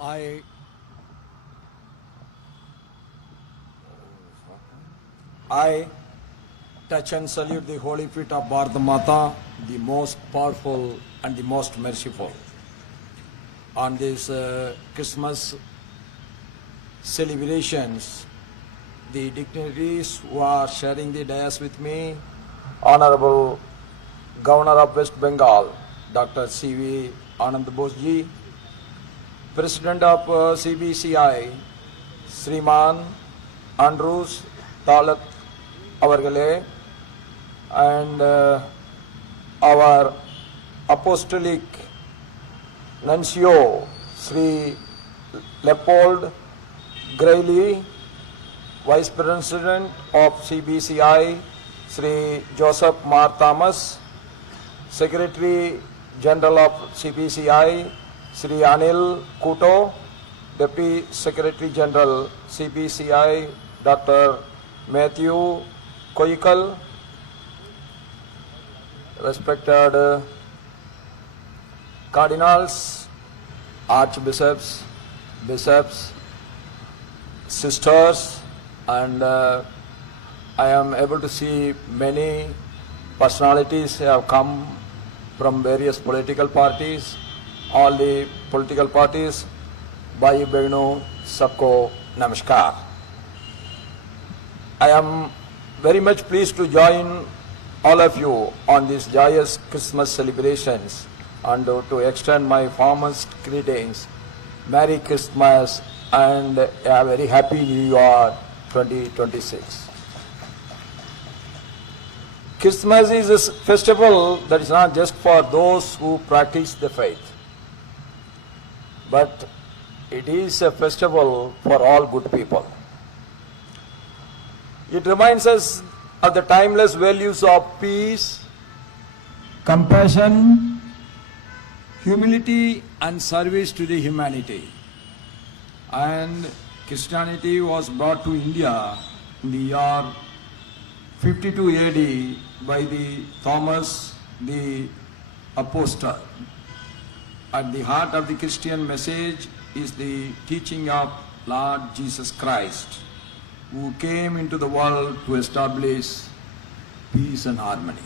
I I touch and salute the holy feet of Bharat Mata, the most powerful and the most merciful. On this Christmas celebrations, the dignitaries who are sharing the dais with me, Honorable Governor of West Bengal, Dr. C.V. Anand Bose ji, President of CBCI, Sriman Andrews Talat Avargale, and our Apostolic Nuncio, Sri Leopold Grayley, Vice President of CBCI, Sri Joseph Mar Thomas, Secretary General of CBCI, Sri Anil Kuto, Deputy Secretary General CBCI, Dr. Matthew Koikal, respected cardinals, archbishops, bishops, sisters, and I am able to see many personalities have come from various political parties. All the political parties, Bhai Behno, sabko namaskar. I am very much pleased to join all of you on these joyous Christmas celebrations and to extend my warmest greetings. Merry Christmas and a very happy New Year 2026. Christmas is a festival that is not just for those who practice the faith, but it is a festival for all good people. It reminds us of the timeless values of peace, compassion, humility, and service to the humanity. And Christianity was brought to India in the year 52 AD by the Thomas the Apostle. At the heart of the Christian message is the teaching of Lord Jesus Christ, who came into the world to establish peace and harmony.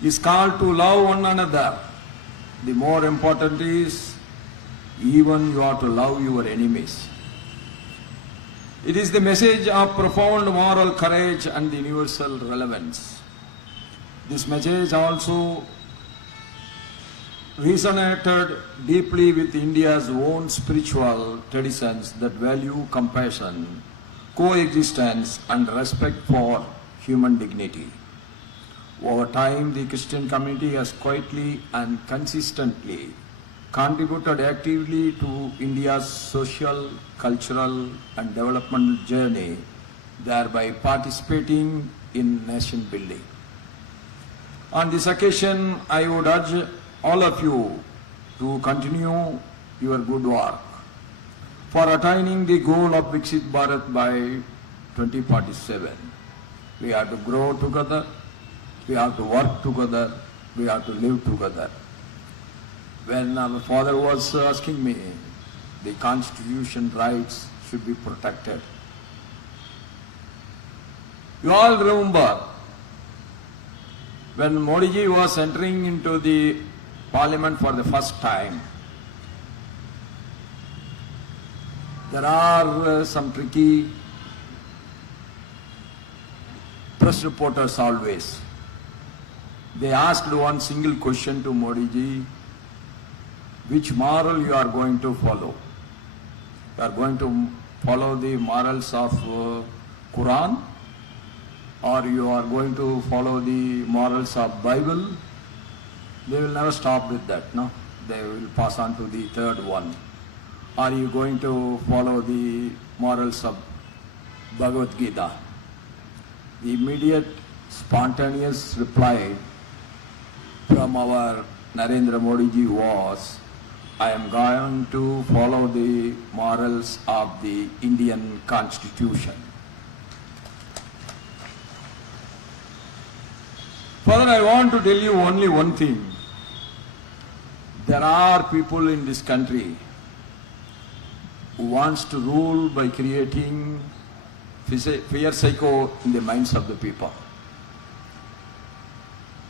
He is called to love one another. The more important is, even you are to love your enemies. It is the message of profound moral courage and universal relevance. This message also resonated deeply with India's own spiritual traditions that value compassion, coexistence, and respect for human dignity. Over time, the Christian community has quietly and consistently contributed actively to India's social, cultural, and developmental journey, thereby participating in nation building. On this occasion, I would urge all of you to continue your good work for attaining the goal of Viksit Bharat by 2047. We have to grow together, we have to work together, we have to live together. When my father was asking me, the constitution rights should be protected. You all remember when Modi ji was entering into the parliament for the first time, there are some tricky press reporters always. They asked one single question to Modi ji: which moral you are going to follow? You are going to follow the morals of Quran, or you are going to follow the morals of Bible? They will never stop with that, no? They will pass on to the third one. Are you going to follow the morals of Bhagavad Gita? The immediate spontaneous reply from our Narendra Modi ji was, I am going to follow the morals of the Indian Constitution. Further, I want to tell you only one thing. There are people in this country who wants to rule by creating fear psycho in the minds of the people.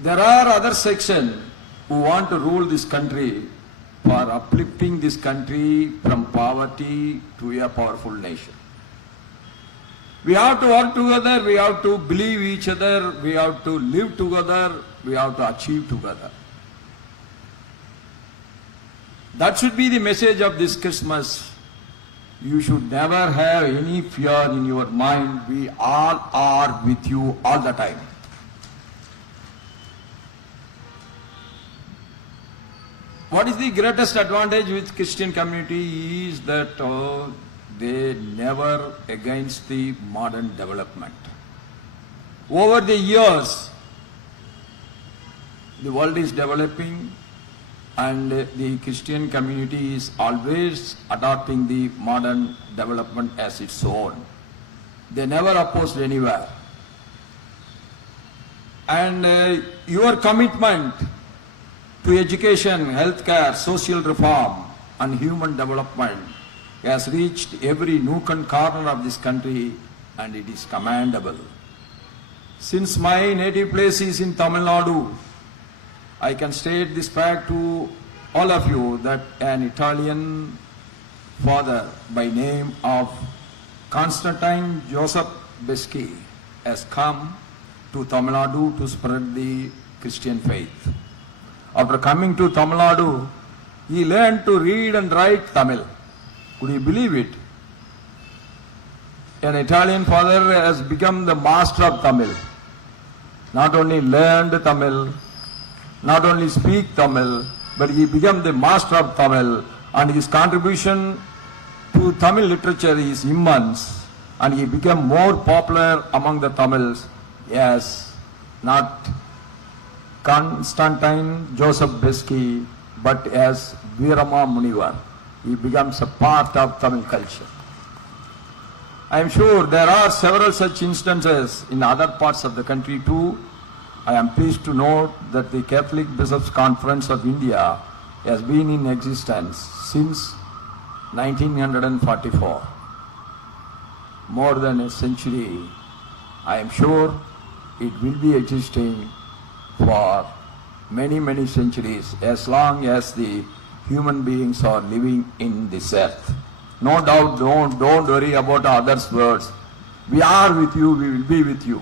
There are other sections who want to rule this country for uplifting this country from poverty to a powerful nation. We have to work together, we have to believe each other, we have to live together, we have to achieve together. That should be the message of this Christmas. You should never have any fear in your mind. We all are with you all the time. What is the greatest advantage with Christian community is that they never against the modern development. Over the years, the world is developing and the Christian community is always adopting the modern development as its own. They never opposed anywhere. And your commitment to education, healthcare, social reform and human development has reached every nook and corner of this country, and it is commendable. Since my native place is in Tamil Nadu, I can state this fact to all of you that an Italian father by name of Constantine Joseph Beschi has come to Tamil Nadu to spread the Christian faith. After coming to Tamil Nadu, he learned to read and write Tamil. Could you believe it? An Italian father has become the master of Tamil. Not only learned Tamil, not only speak Tamil, but he became the master of Tamil, and his contribution to Tamil literature is immense, and he became more popular among the Tamils. Yes, not Constantine Joseph Beschi, but as Veerama Munivar. He becomes a part of Tamil culture. I am sure there are several such instances in other parts of the country too. I am pleased to note that the Catholic Bishops' Conference of India has been in existence since 1944. More than a century. I am sure it will be existing for many, many centuries as long as the human beings are living in this earth. No doubt, don't worry about others' words. We are with you, we will be with you.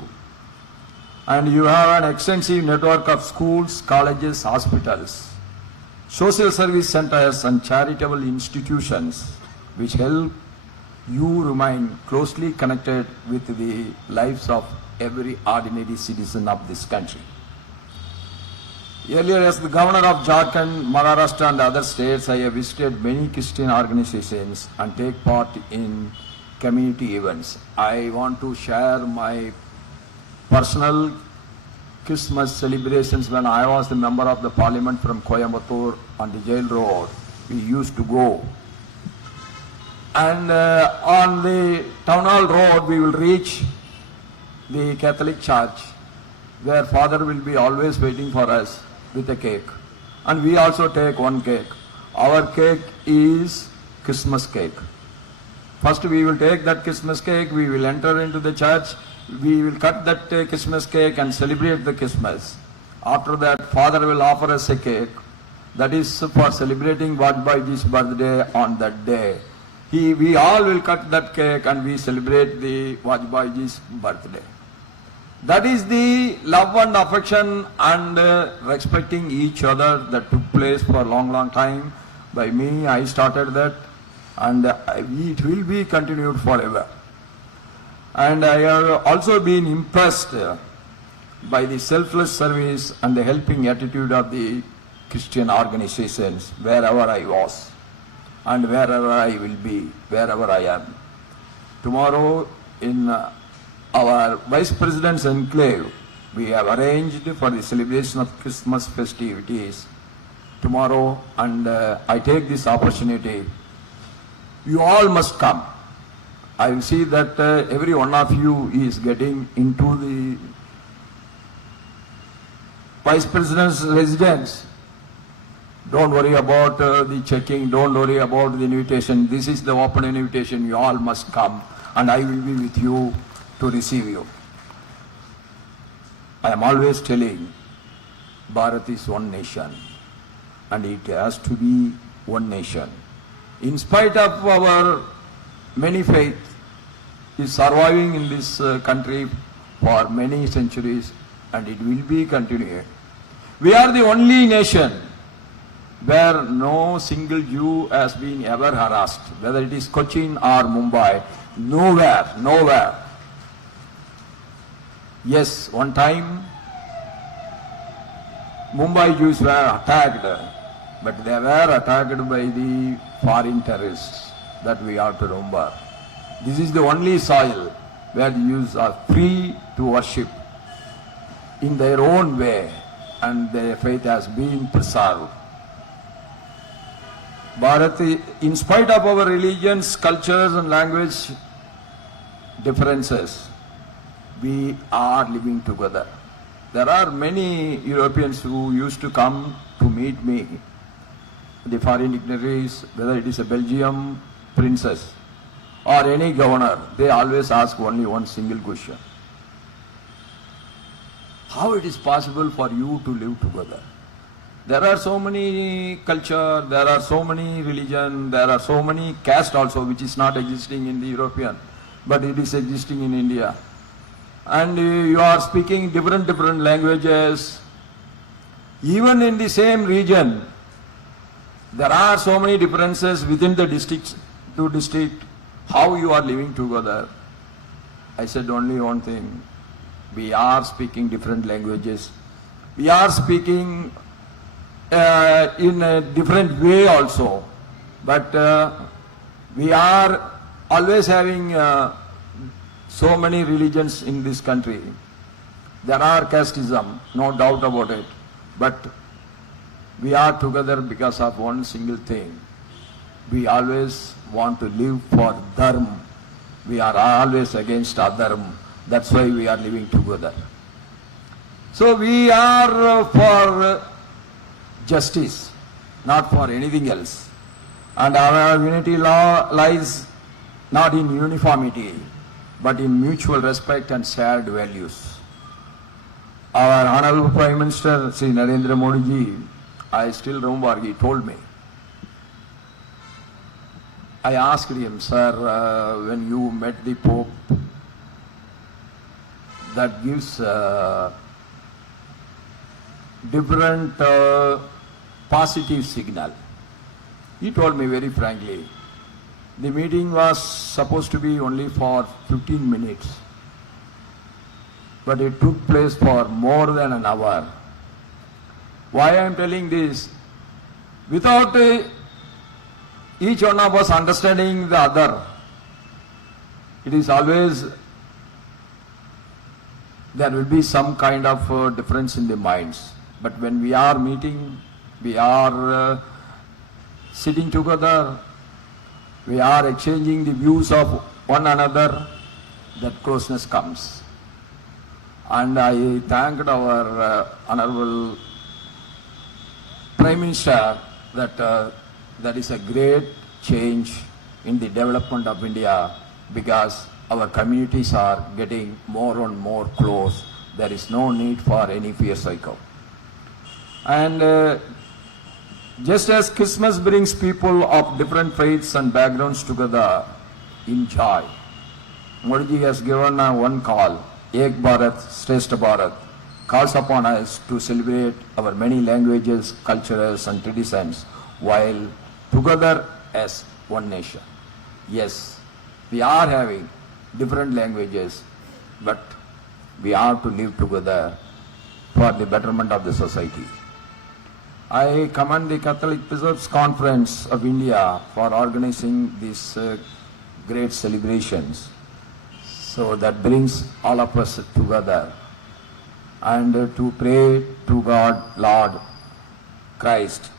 And you have an extensive network of schools, colleges, hospitals, social service centers and charitable institutions which help you remain closely connected with the lives of every ordinary citizen of this country. Earlier, as the governor of Jharkhand, Maharashtra and other states, I have visited many Christian organizations and take part in community events. I want to share my personal Christmas celebrations when I was the member of the parliament from Coimbatore on the jail road. We used to go. And on the town hall road, we will reach the Catholic church, where Father will be always waiting for us with a cake. And we also take one cake. Our cake is Christmas cake. First we will take that Christmas cake, we will enter into the church, we will cut that Christmas cake and celebrate the Christmas. After that, Father will offer us a cake. That is for celebrating Vajpayeeji's birthday on that day. We all will cut that cake and we celebrate the Vajpayeeji's birthday. That is the love and affection and respecting each other that took place for a long time. By me, I started that, and it will be continued forever. And I have also been impressed by the selfless service and the helping attitude of the Christian organizations wherever I was and wherever I will be, wherever I am. Tomorrow in our Vice President's enclave, we have arranged for the celebration of Christmas festivities tomorrow, and I take this opportunity. You all must come. I will see that every one of you is getting into the Vice President's residence Don't worry about the checking. Don't worry about the invitation. This is the open invitation. You all must come, and I will be with you to receive you. I am always telling, Bharat is one nation, and it has to be one nation. In spite of our many faith, is surviving in this country for many centuries, and it will be continued. We are the only nation where no single Jew has been ever harassed, whether it is Cochin or Mumbai, nowhere. Yes, one time Mumbai Jews were attacked, but they were attacked by the foreign terrorists, that we have to remember. This is the only soil where the Jews are free to worship in their own way, and their faith has been preserved. Bharat, in spite of our religions, cultures and language differences, we are living together. There are many Europeans who used to come to meet me, the foreign dignitaries, whether it is a Belgium princess or any governor, they always ask only one single question. How it is possible for you to live together? There are so many culture, there are so many religion, there are so many caste also, which is not existing in the European, but it is existing in India. And you are speaking different languages. Even in the same region, there are so many differences within the districts to district. How you are living together? I said only one thing. We are speaking different languages. We are speaking in a different way also. But we are always having so many religions in this country. There are casteism, no doubt about it. But we are together because of one single thing. We always want to live for dharma. We are always against adharma. That's why we are living together. So we are for justice, not for anything else. And our unity lies not in uniformity, but in mutual respect and shared values. Our Honorable Prime Minister, Sri Narendra Modi ji, I still remember, he told me, I asked him, sir, when you met the Pope, that gives different positive signal. He told me very frankly, the meeting was supposed to be only for 15 minutes, but it took place for more than an hour. Why I am telling this? Without each one of us understanding the other, it is always, there will be some kind of difference in the minds. But when we are meeting, we are sitting together, we are exchanging the views of one another, that closeness comes. And I thanked our Honorable Prime Minister that that is a great change in the development of India, because our communities are getting more and more close. There is no need for any fear cycle. And just as Christmas brings people of different faiths and backgrounds together in joy, Modi ji has given one call, Ek Bharat, Shrestha Bharat, calls upon us to celebrate our many languages, cultures and traditions while together as one nation. Yes, we are having different languages, but we have to live together for the betterment of the society. I commend the Catholic Bishops' Conference of India for organizing these great celebrations. So that brings all of us together and to pray to God, Lord Christ.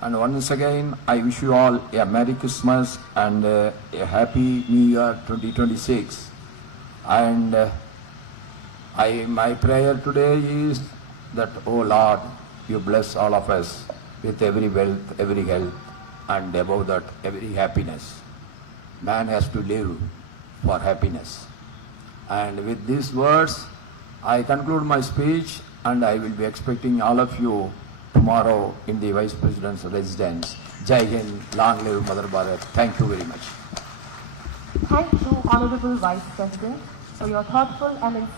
And once again, I wish you all a Merry Christmas and a Happy New Year 2026. And my prayer today is that, oh Lord, you bless all of us with every wealth, every health, and above that, every happiness. Man has to live for happiness. And with these words, I conclude my speech, and I will be expecting all of you tomorrow in the Vice President's residence. Jai Hind, long live Mother Bharat. Thank you very much. Thank you, Honorable Vice President, for your thoughtful and inspiring